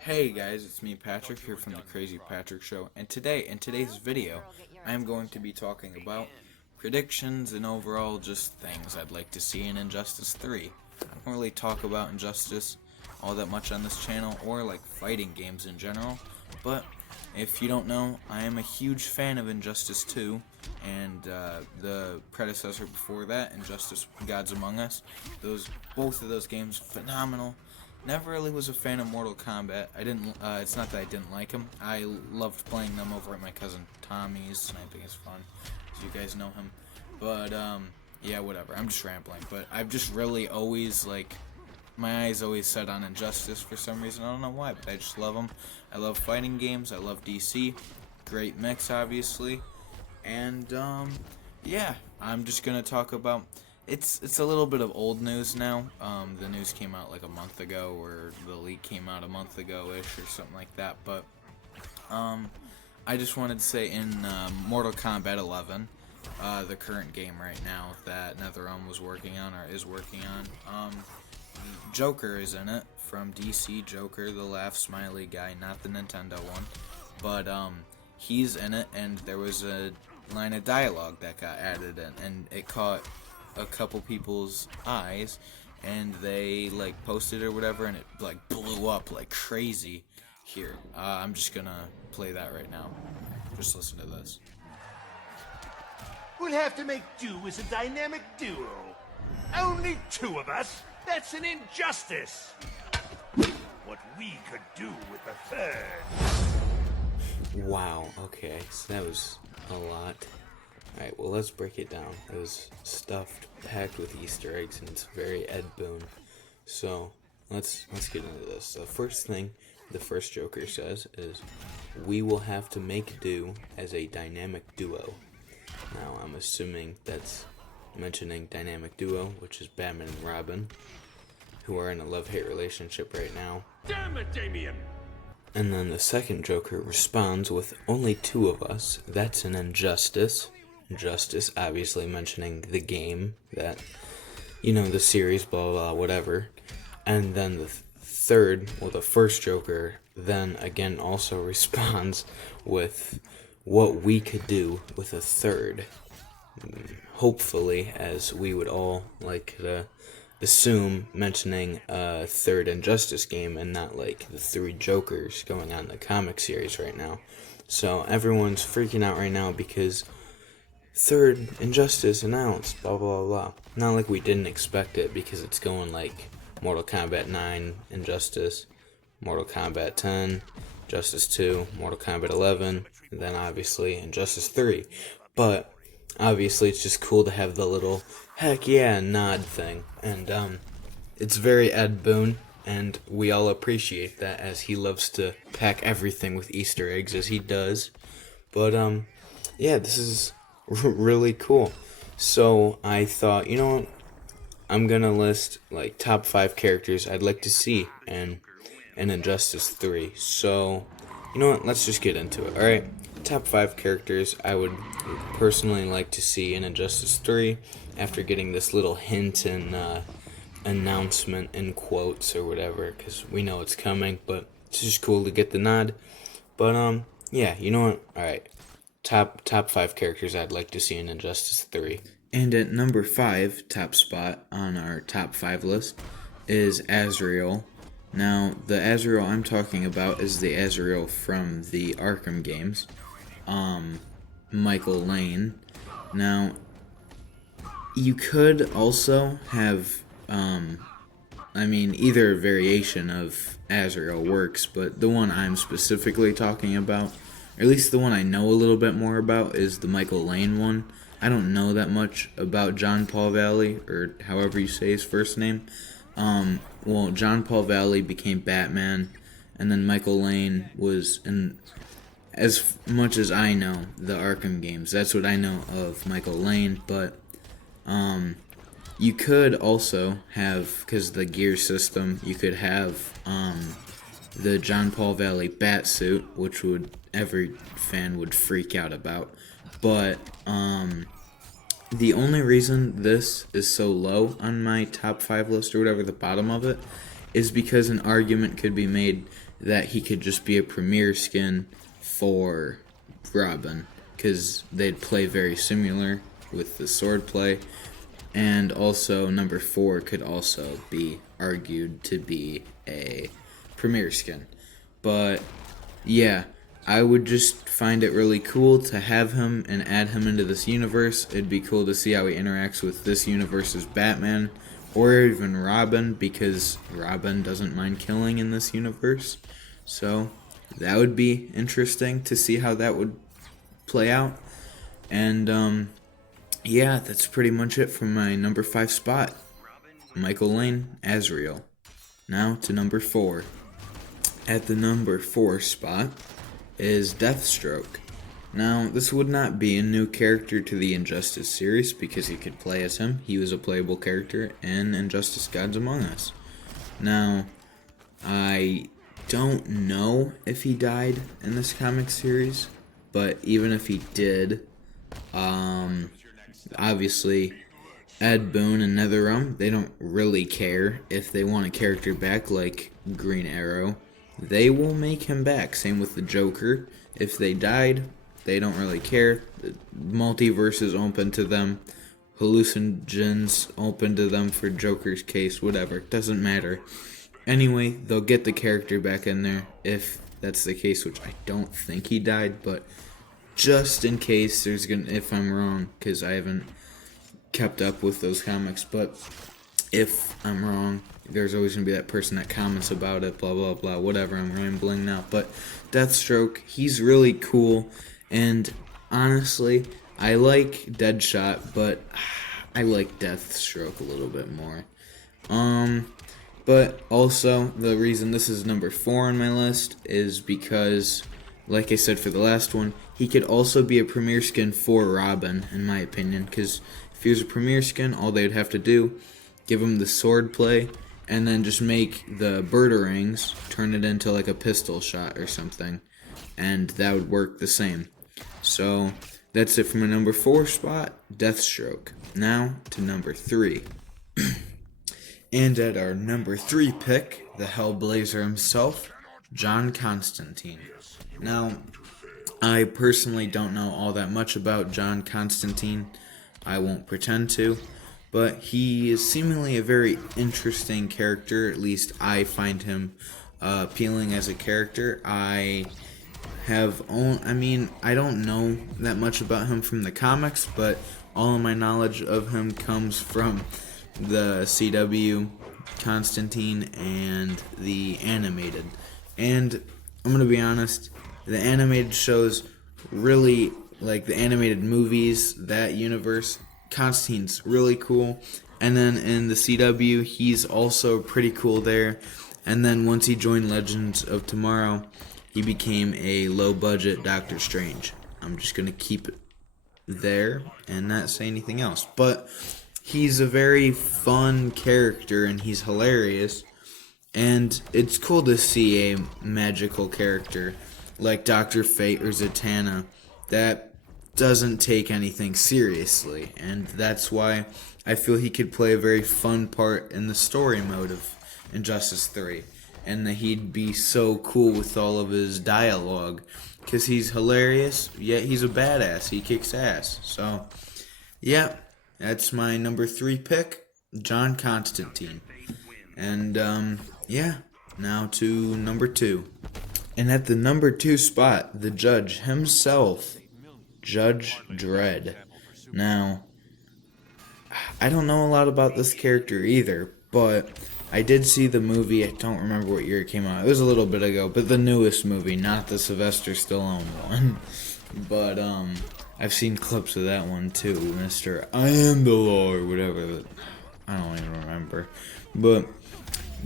Hey guys, it's me Patrick here from the Crazy Patrick Show, and today, in today's video, I am going to be talking about predictions and overall just things I'd like to see in Injustice 3. I don't really talk about Injustice all that much on this channel, or like fighting games in general, but if you don't know, I am a huge fan of Injustice 2, and the predecessor before that, Injustice Gods Among Us. Both of those games, phenomenal. Never really was a fan of Mortal Kombat. It's not that I didn't like them. I loved playing them over at my cousin Tommy's. Sniping is fun, so you guys know him. But, yeah, whatever. I'm just rambling. But I've just really always, my eyes always set on Injustice for some reason. I don't know why, but I just love them. I love fighting games. I love DC. Great mix, obviously. And, yeah, I'm just going to talk about... It's a little bit of old news now. The news came out like a month ago, or the leak came out a month ago-ish, or something like that. But I just wanted to say in Mortal Kombat 11, the current game right now that NetherRealm was working on, or is working on, Joker is in it, from DC. Joker, the laugh smiley guy, not the Nintendo one. But he's in it, and there was a line of dialogue that got added in, and it caught a couple people's eyes, and they posted it or whatever, and it blew up like crazy. Here, I'm just gonna play that right now. Just listen to this. We'll have to make do as a dynamic duo. Only two of us? That's an injustice. What we could do with a third. Wow, okay, so that was a lot. Alright, well, let's break it down. It was stuffed, packed with Easter eggs, and it's very Ed Boon. So, let's get into this. The first thing the first Joker says is, we will have to make do as a dynamic duo. Now, I'm assuming that's mentioning dynamic duo, which is Batman and Robin, who are in a love-hate relationship right now. Damn it, Damien! And then the second Joker responds with, only two of us, that's an injustice. Injustice, obviously mentioning the game, that, the series, blah, blah, blah, whatever. And then the the first Joker, then again also responds with what we could do with a third. Hopefully, as we would all like to assume, mentioning a third Injustice game and not like the three Jokers going on in the comic series right now. So everyone's freaking out right now because third Injustice announced, blah blah blah. Not like we didn't expect it, because it's going like Mortal Kombat 9 Injustice, Mortal Kombat 10, Injustice 2, Mortal Kombat 11, and then obviously Injustice 3. But obviously it's just cool to have the little heck yeah nod thing, and it's very Ed Boon, and we all appreciate that, as he loves to pack everything with Easter eggs as he does. But yeah, this is really cool. So I thought, you know what, I'm gonna list top 5 characters I'd like to see in Injustice 3. So you know what, let's just get into it. Alright, top 5 characters I would personally like to see in Injustice 3 after getting this little hint and announcement in quotes or whatever, because we know it's coming, but it's just cool to get the nod. But yeah, you know what, alright, top 5 characters I'd like to see in Injustice 3. And at number 5, top spot on our top 5 list, is Azrael. Now, the Azrael I'm talking about is the Azrael from the Arkham games, Michael Lane. Now, you could also have, either variation of Azrael works, but the one I'm specifically talking about, or at least the one I know a little bit more about, is the Michael Lane one. I don't know that much about John Paul Valley, or however you say his first name. Well, John Paul Valley became Batman, and then Michael Lane was in, as much as I know, the Arkham games. That's what I know of Michael Lane, but you could also have, because the gear system, you could have the John Paul Valley bat suit, which every fan would freak out about. But the only reason this is so low on my top 5 list, or whatever, the bottom of it, is because an argument could be made that he could just be a premier skin for Robin, because they'd play very similar with the sword play. And also number 4 could also be argued to be a premier skin. But yeah, I would just find it really cool to have him and add him into this universe. It'd be cool to see how he interacts with this universe's Batman, or even Robin, because Robin doesn't mind killing in this universe. So that would be interesting to see how that would play out. And yeah, that's pretty much it for my number 5 spot. Michael Lane, Azrael. Now to number 4. At the number 4 spot is Deathstroke. Now, this would not be a new character to the Injustice series, because you could play as him. He was a playable character in Injustice Gods Among Us. Now, I don't know if he died in this comic series, but even if he did, obviously Ed Boon and NetherRealm, they don't really care if they want a character back like Green Arrow. They will make him back. Same with the Joker. If they died, they don't really care. The multiverse is open to them. Hallucinogens open to them for Joker's case, whatever. Doesn't matter. Anyway, they'll get the character back in there if that's the case, which I don't think he died, but just in case if I'm wrong, because I haven't kept up with those comics, but if I'm wrong, there's always going to be that person that comments about it, blah, blah, blah, whatever, I'm rambling now. But Deathstroke, he's really cool, and honestly, I like Deadshot, but I like Deathstroke a little bit more. But also, the reason this is number 4 on my list is because, like I said for the last one, he could also be a premier skin for Robin, in my opinion, because if he was a premier skin, all they'd have to do, give him the sword play, and then just make the Birdarings, turn it into like a pistol shot or something, and that would work the same. So, that's it for my number 4 spot, Deathstroke. Now, to number 3. And at our number 3 pick, the Hellblazer himself, John Constantine. Now, I personally don't know all that much about John Constantine. I won't pretend to. But he is seemingly a very interesting character. At least I find him appealing as a character. I don't know that much about him from the comics, but all of my knowledge of him comes from the CW, Constantine, and the animated. And I'm going to be honest, the animated shows really, like the animated movies, that universe, Constantine's really cool. And then in the CW, he's also pretty cool there. And then once he joined Legends of Tomorrow, he became a low-budget Doctor Strange. I'm just going to keep it there and not say anything else. But he's a very fun character, and he's hilarious. And it's cool to see a magical character like Dr. Fate or Zatanna that doesn't take anything seriously, and that's why I feel he could play a very fun part in the story mode of Injustice 3, and that he'd be so cool with all of his dialogue, because he's hilarious, yet he's a badass, he kicks ass. So, yeah, that's my number 3 pick, John Constantine. And, yeah, now to number 2. And at the number 2 spot, the judge himself, Judge Dredd. Now, I don't know a lot about this character either, but I did see the movie. I don't remember what year it came out. It was a little bit ago, but the newest movie, not the Sylvester Stallone one. But I've seen clips of that one too, Mr. I am the law or whatever. I don't even remember. But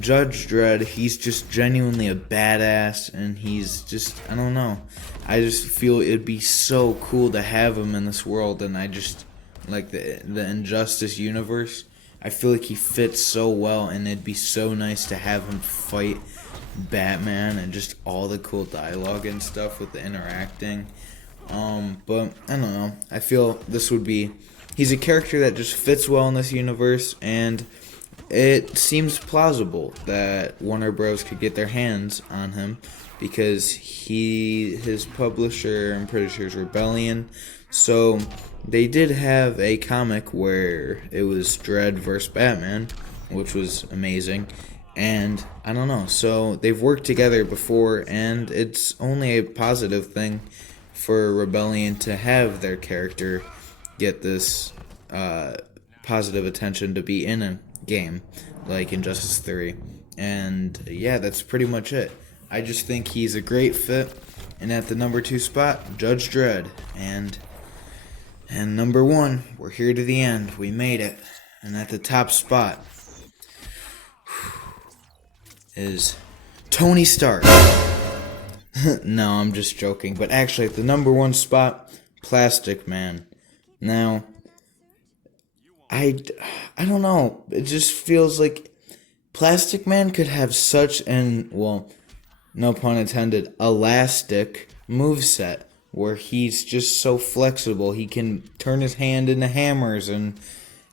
Judge Dredd, he's just genuinely a badass, and he's just, I don't know. I just feel it'd be so cool to have him in this world, and I just, like the Injustice universe, I feel like he fits so well, and it'd be so nice to have him fight Batman, and just all the cool dialogue and stuff with the interacting. But, I don't know, I feel this would be, he's a character that just fits well in this universe, and it seems plausible that Warner Bros. Could get their hands on him because his publisher, I'm pretty sure, is Rebellion. So they did have a comic where it was Dredd versus Batman, which was amazing. And I don't know, so they've worked together before, and it's only a positive thing for Rebellion to have their character get this positive attention to be in a game like Injustice 3. And yeah, that's pretty much it. I just think he's a great fit. And at the number 2 spot, Judge Dredd. And number 1, we're here to the end. We made it. And at the top spot is Tony Stark. No, I'm just joking. But actually, at the number 1 spot, Plastic Man. Now, I don't know. It just feels like Plastic Man could have such an, well, no pun intended, elastic moveset where he's just so flexible. He can turn his hand into hammers and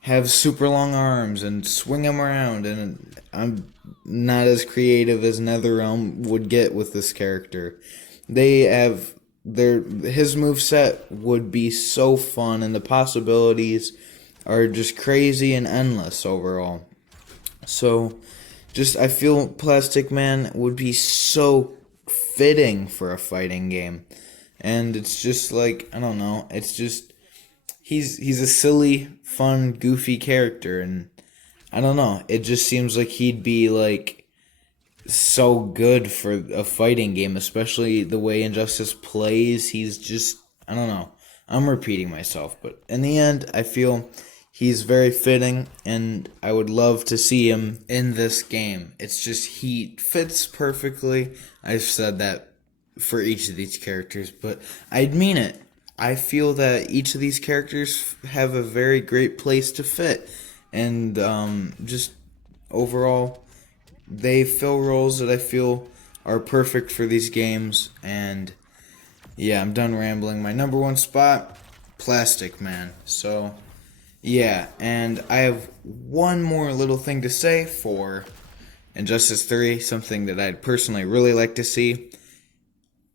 have super long arms and swing them around. And I'm not as creative as NetherRealm would get with this character. They have his moveset would be so fun, and the possibilities are just crazy and endless overall. So, I feel Plastic Man would be so fitting for a fighting game. And it's just like, I don't know, it's just, he's a silly, fun, goofy character, and I don't know, it just seems like he'd be like so good for a fighting game, especially the way Injustice plays. He's just, I don't know, I'm repeating myself, but in the end, I feel he's very fitting, and I would love to see him in this game. It's just, he fits perfectly. I've said that for each of these characters, but I'd mean it. I feel that each of these characters have a very great place to fit, and just overall, they fill roles that I feel are perfect for these games. And yeah, I'm done rambling. My number 1 spot, Plastic Man. So yeah, and I have one more little thing to say for Injustice 3, something that I'd personally really like to see.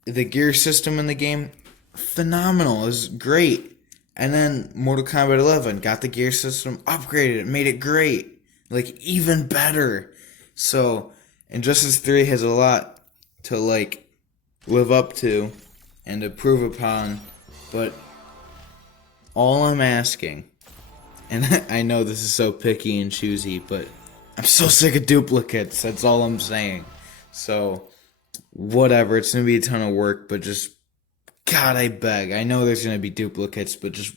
The gear system in the game, phenomenal, is great. And then Mortal Kombat 11 got the gear system upgraded, it made it great, like even better. So Injustice 3 has a lot to like live up to and improve upon, but all I'm asking, and I know this is so picky and choosy, but I'm so sick of duplicates, that's all I'm saying. So, whatever, it's gonna be a ton of work, but just, God, I beg. I know there's gonna be duplicates, but just,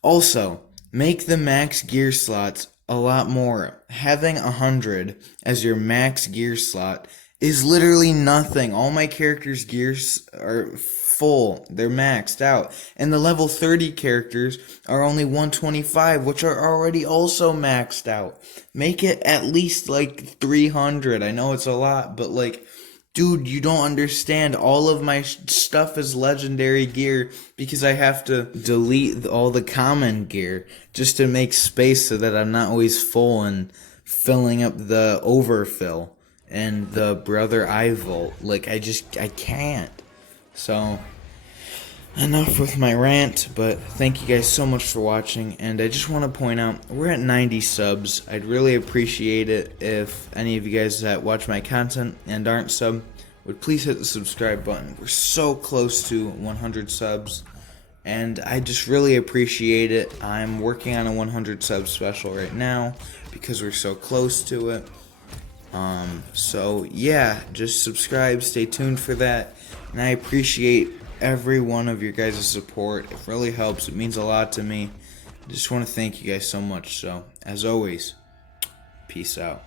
also, make the max gear slots a lot more. Having 100 as your max gear slot is literally nothing. All my characters' gears are full. They're maxed out. And the level 30 characters are only 125, which are already also maxed out. Make it at least like 300. I know it's a lot, but like, dude, you don't understand. All of my stuff is legendary gear because I have to delete all the common gear just to make space so that I'm not always full and filling up the overfill and the Brother Eye Vault. Like, I can't. So, enough with my rant, but thank you guys so much for watching, and I just want to point out, we're at 90 subs. I'd really appreciate it if any of you guys that watch my content and aren't sub would please hit the subscribe button. We're so close to 100 subs, and I just really appreciate it. I'm working on a 100 sub special right now because we're so close to it. So yeah, just subscribe, stay tuned for that, and I appreciate every one of your guys' support. It really helps. It means a lot to me. I just want to thank you guys so much. So, as always, peace out.